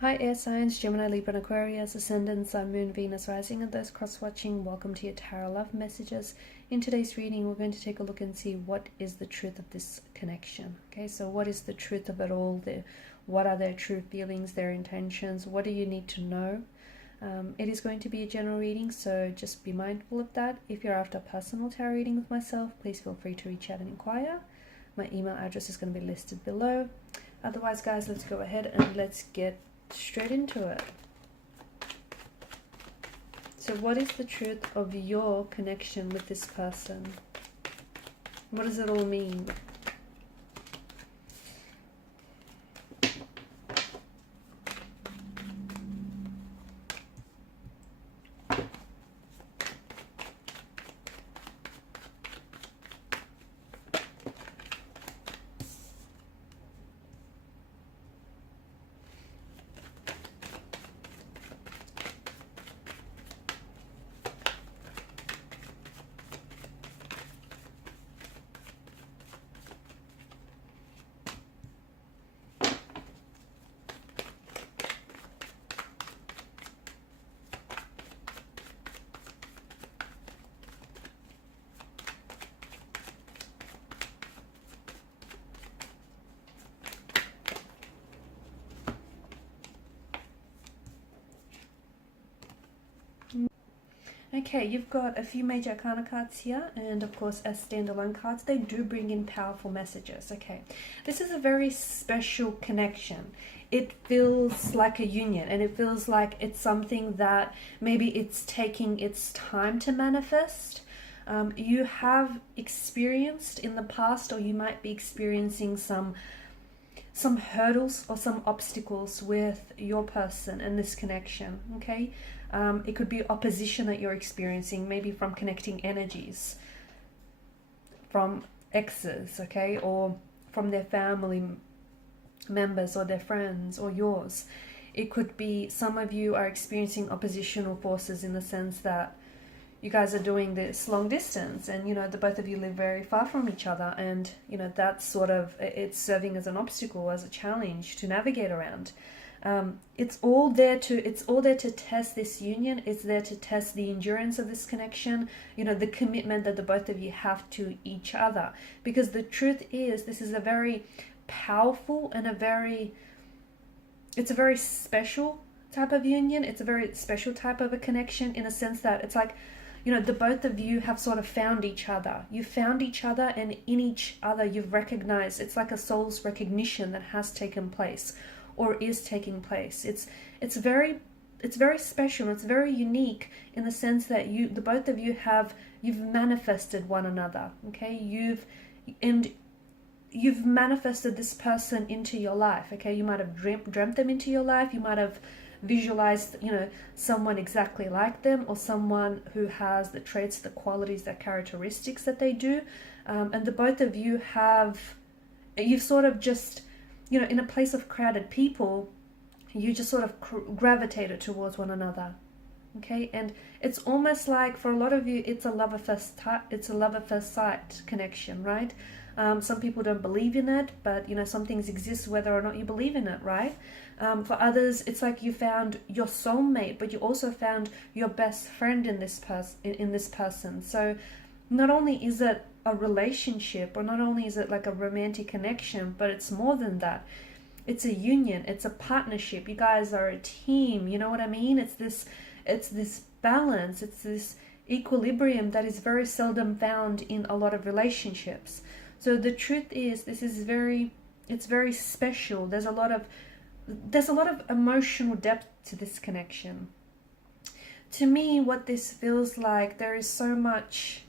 Hi air signs, Gemini, Libra and Aquarius, Ascendant, Sun, Moon, Venus, Rising, and those cross-watching, welcome to your Tarot Love Messages. In today's reading, we're going to take a look and see what is the truth of this connection. Okay, so what is the truth of it all? What are their true feelings, their intentions? What do you need to know? It is going to be a general reading, so just be mindful of that. If you're after a personal tarot reading with myself, please feel free to reach out and inquire. My email address is going to be listed below. Otherwise, guys, let's go ahead and let's get straight into it. So what is the truth of your connection with this person? What does it all mean? Okay, you've got a few major arcana cards here, and of course as standalone cards, they do bring in powerful messages. Okay, this is a very special connection. It feels like a union, and it feels like it's something that maybe it's taking its time to manifest. You have experienced in the past, or you might be experiencing some hurdles or some obstacles with your person and this connection. Okay, it could be opposition that you're experiencing, maybe from connecting energies, from exes, okay, or from their family members or their friends or yours. It could be some of you are experiencing oppositional forces in the sense that you guys are doing this long distance, and the both of you live very far from each other, and that's sort of, it's serving as an obstacle, as a challenge to navigate around. It's all there to test this union. It's there to test the endurance of this connection, the commitment that the both of you have to each other, because the truth is, this is a very powerful and it's a very special type of union. It's a very special type of a connection, in a sense that it's like, the both of you have sort of found each other. You've found each other, and in each other you've recognized, it's like a soul's recognition that has taken place or is taking place. It's very special. It's very unique in the sense that the both of you you've manifested one another. Okay, you've manifested this person into your life. Okay, you might have dreamt them into your life. You might have visualized someone exactly like them, or someone who has the traits, the qualities, the characteristics that they do, and the both of you you've sort of just in a place of crowded people, you just sort of gravitated towards one another. Okay, and it's almost like, for a lot of you, it's a love at first sight connection, right? Some people don't believe in it, but some things exist whether or not you believe in it, right? For others, it's like you found your soulmate, but you also found your best friend in this person. So not only is it a relationship, or not only is it like a romantic connection, but it's more than that. It's a union. It's a partnership. You guys are a team. You know what I mean? It's this balance. It's this equilibrium that is very seldom found in a lot of relationships. So the truth is, it's very special. There's a lot of emotional depth to this connection. To me, what this feels like, there is so much.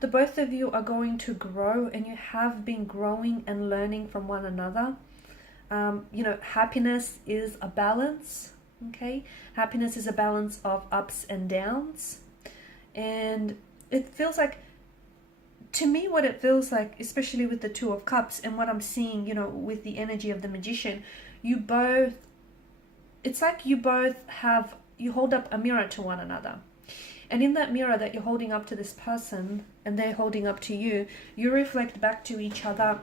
The both of you are going to grow, and you have been growing and learning from one another. Happiness is a balance. Okay, happiness is a balance of ups and downs, and it feels like, to me, what it feels like, especially with the Two of Cups and what I'm seeing, with the energy of the Magician, it's like you hold up a mirror to one another. And in that mirror that you're holding up to this person, and they're holding up to you, you reflect back to each other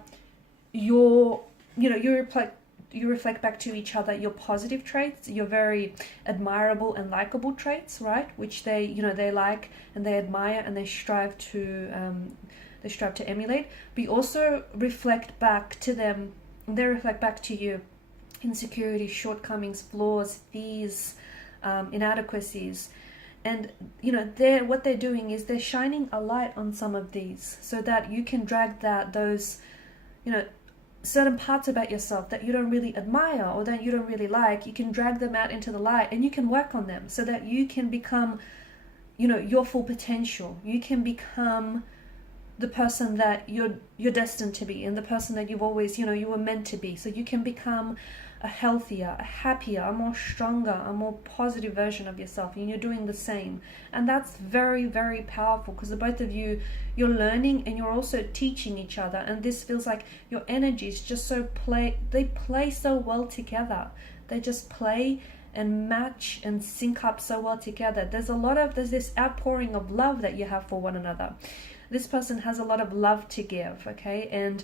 you reflect you reflect back to each other your positive traits, your very admirable and likable traits, right? Which they, you know, they like and they admire and they strive to emulate. But you also reflect back to them, they reflect back to you insecurities, shortcomings, flaws, fears, inadequacies. And you know, what they're doing is they're shining a light on some of these so that you can drag those, you know, certain parts about yourself that you don't really admire or that you don't really like. You can drag them out into the light and you can work on them so that you can become, you know, your full potential. You can become the person that you're destined to be, and the person that you've always, you know, you were meant to be. So you can become a healthier, a happier, a more stronger, a more positive version of yourself, and you're doing the same. And that's very, very powerful, because the both of you, you're learning and you're also teaching each other. And this feels like your energies just they play so well together. They just play and match and sync up so well together. There's this outpouring of love that you have for one another. This person has a lot of love to give, okay? And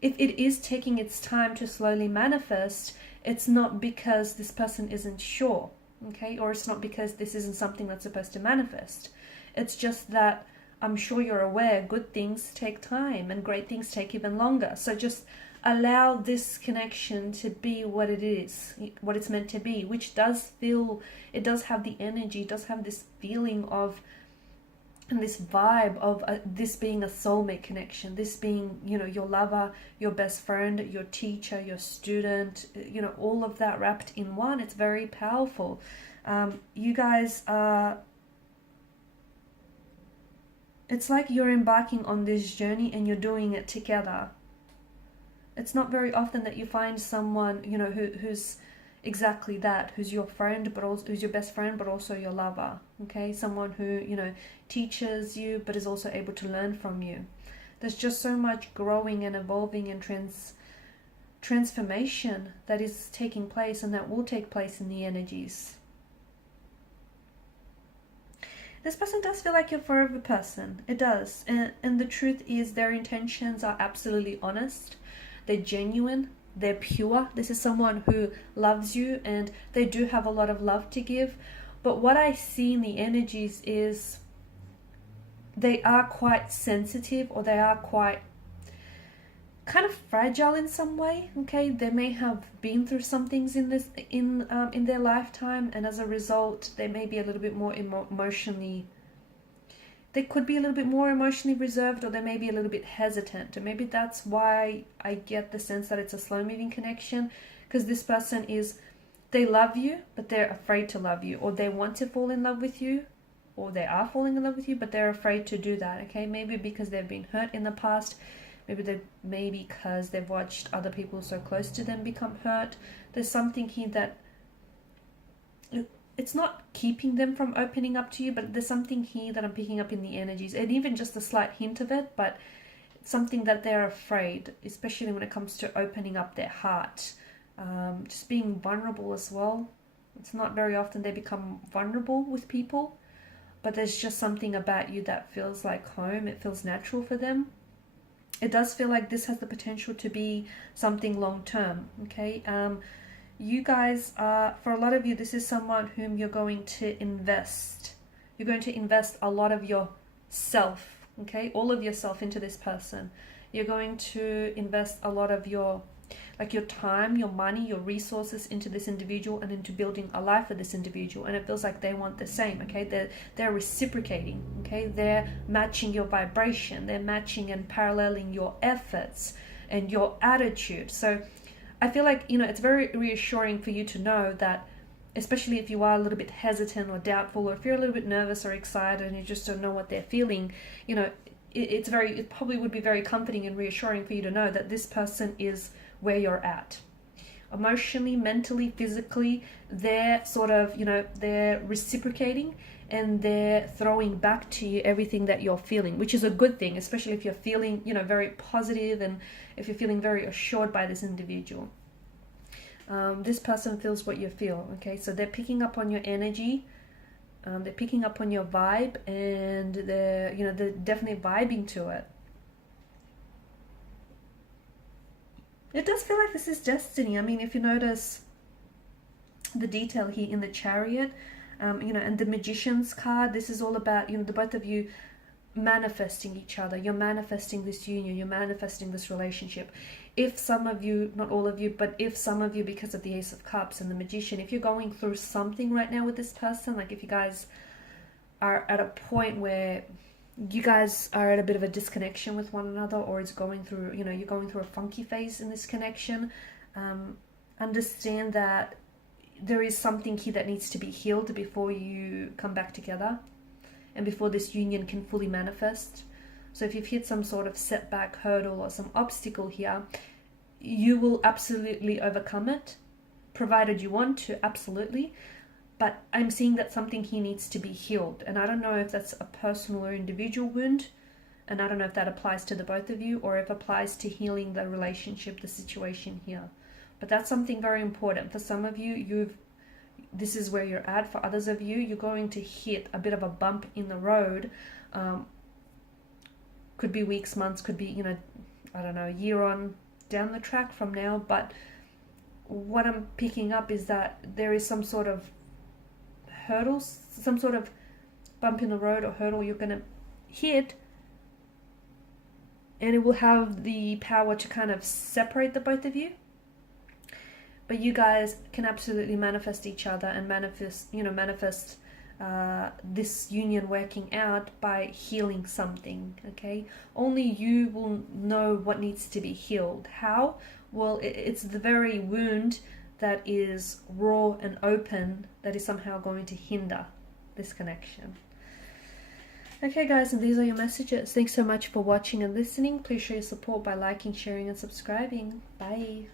if it is taking its time to slowly manifest, it's not because this person isn't sure, okay? Or it's not because this isn't something that's supposed to manifest. It's just that I'm sure you're aware good things take time and great things take even longer. So just allow this connection to be what it is, what it's meant to be, which does have the energy, does have this feeling of, and this vibe of this being a soulmate connection, this being, you know, your lover, your best friend, your teacher, your student, you know, all of that wrapped in one. It's very powerful. You guys are, it's like you're embarking on this journey and you're doing it together. It's not very often that you find someone, you know, who's exactly that, who's your friend, but also who's your best friend, but also your lover. Okay, someone who, you know, teaches you, but is also able to learn from you. There's just so much growing and evolving and transformation that is taking place, and that will take place in the energies. This person does feel like your forever person. It does. And the truth is, their intentions are absolutely honest. They're genuine. They're pure. This is someone who loves you, and they do have a lot of love to give. But what I see in the energies is they are quite sensitive, or they are quite kind of fragile in some way. Okay, they may have been through some things in their lifetime, and as a result, they may be a little bit more emotionally. They could be a little bit more emotionally reserved, or they may be a little bit hesitant. And maybe that's why I get the sense that it's a slow-moving connection, because this person they love you, but they're afraid to love you, or they want to fall in love with you, or they are falling in love with you, but they're afraid to do that, okay? Maybe because they've been hurt in the past, maybe because they've watched other people so close to them become hurt. There's something here that it's not keeping them from opening up to you, but there's something here that I'm picking up in the energies, and even just a slight hint of it, but it's something that they're afraid, especially when it comes to opening up their heart. Just being vulnerable as well. It's not very often they become vulnerable with people, but there's just something about you that feels like home. It feels natural for them. It does feel like this has the potential to be something long term, okay? You guys are, for a lot of you, this is someone whom you're going to invest. You're going to invest a lot of yourself, okay? All of yourself into this person. You're going to invest a lot of your time, your money, your resources into this individual, and into building a life for this individual. And it feels like they want the same, okay? They're reciprocating, okay? They're matching your vibration. They're matching and paralleling your efforts and your attitude. So I feel like, you know, it's very reassuring for you to know that, especially if you are a little bit hesitant or doubtful, or if you're a little bit nervous or excited and you just don't know what they're feeling, you know, it probably would be very comforting and reassuring for you to know that this person is where you're at. Emotionally, mentally, physically, they're sort of, you know, they're reciprocating, and they're throwing back to you everything that you're feeling, which is a good thing, especially if you're feeling, you know, very positive, and if you're feeling very assured by this individual. This person feels what you feel, okay? So they're picking up on your energy, they're picking up on your vibe, and they're definitely vibing to it. It does feel like this is destiny. I mean, if you notice the detail here in the Chariot, you know, and the Magician's card, this is all about, you know, the both of you manifesting each other. You're manifesting this union, you're manifesting this relationship. If some of you, not all of you, but if some of you, because of the Ace of Cups and the Magician, if you're going through something right now with this person, like if you guys are at a point where you guys are at a bit of a disconnection with one another, or it's going through, you know, you're going through a funky phase in this connection, understand that there is something here that needs to be healed before you come back together and before this union can fully manifest. So if you've hit some sort of setback, hurdle, or some obstacle here, you will absolutely overcome it, provided you want to, absolutely. But I'm seeing that something here needs to be healed. And I don't know if that's a personal or individual wound. And I don't know if that applies to the both of you, or if it applies to healing the relationship, the situation here. But that's something very important. For some of you, this is where you're at. For others of you, you're going to hit a bit of a bump in the road. Could be weeks, months, could be, you know, I don't know, a year on down the track from now. But what I'm picking up is that there is some sort of hurdles, some sort of bump in the road or hurdle you're going to hit, and it will have the power to kind of separate the both of you. But you guys can absolutely manifest each other and manifest this union working out by healing something, okay? Only you will know what needs to be healed. How? Well, it's the very wound that is raw and open that is somehow going to hinder this connection. Okay guys, and these are your messages. Thanks so much for watching and listening. Please show your support by liking, sharing and subscribing. Bye.